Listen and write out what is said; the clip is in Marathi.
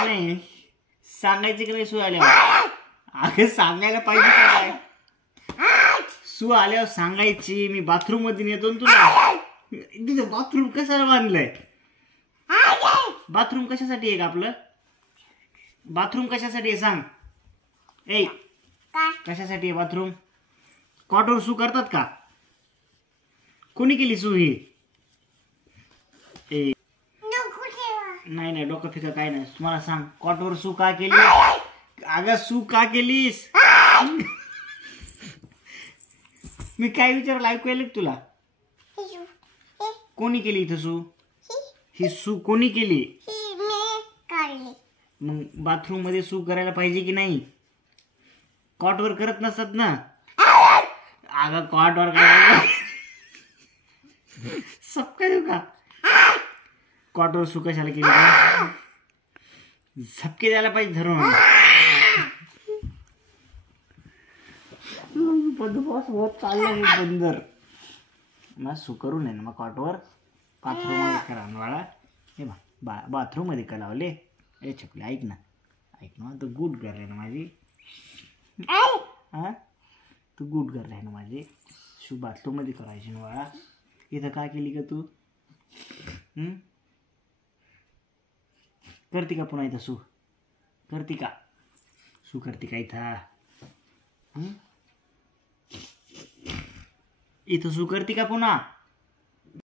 की नाही? सांगायचं की नाही सू आल्यावर? अगं सांगायला पाहिजे काय? सू आल्यावर सांगायची मी बाथरूम मध्ये येतो ना तुला. तिथं बाथरूम कशाला बांधलंय? बाथरूम कशासाठी आहे का आपलं? बाथरूम कशासाठी आहे सांग? ए कशासाठी आहे बाथरूम? कॉटवर सू करतात का? कोणी केली सू ही? ए नाही नाही डोकं फिका काय नाही. तुम्हाला सांग कॉटवर सू का केली? अगं सू का केलीस? मी काय विचारलं ऐकू आलं तुला? कोणी केली इथं सू? ही सू कोणी केली? मग बाथरूम मध्ये सू करायला पाहिजे की नाही? कॉटवर करत नसतात ना. अगं कॉटवर करायला सबका देऊ का? कॉटवर सू कशाला केली? झपके द्यायला पाहिजे धरून. बंदोबस्त होत चाललं बंदर मग सू करू नये ना मग कॉटवर. बाथरूम मध्ये करा बाळा. हे बाथरूम मध्ये का लावले? ए छकुली ऐक ना तू गुड गर्ल आहे ना माझी. हा तू गुड गर्ल आहे ना माझी. शू बाथरूम मध्ये करायची ना बाळा. इथं काय केली का तू? करते का पुन्हा इथं सू? करते का सू? करते का इथं? इथं सू करते का पुन्हा?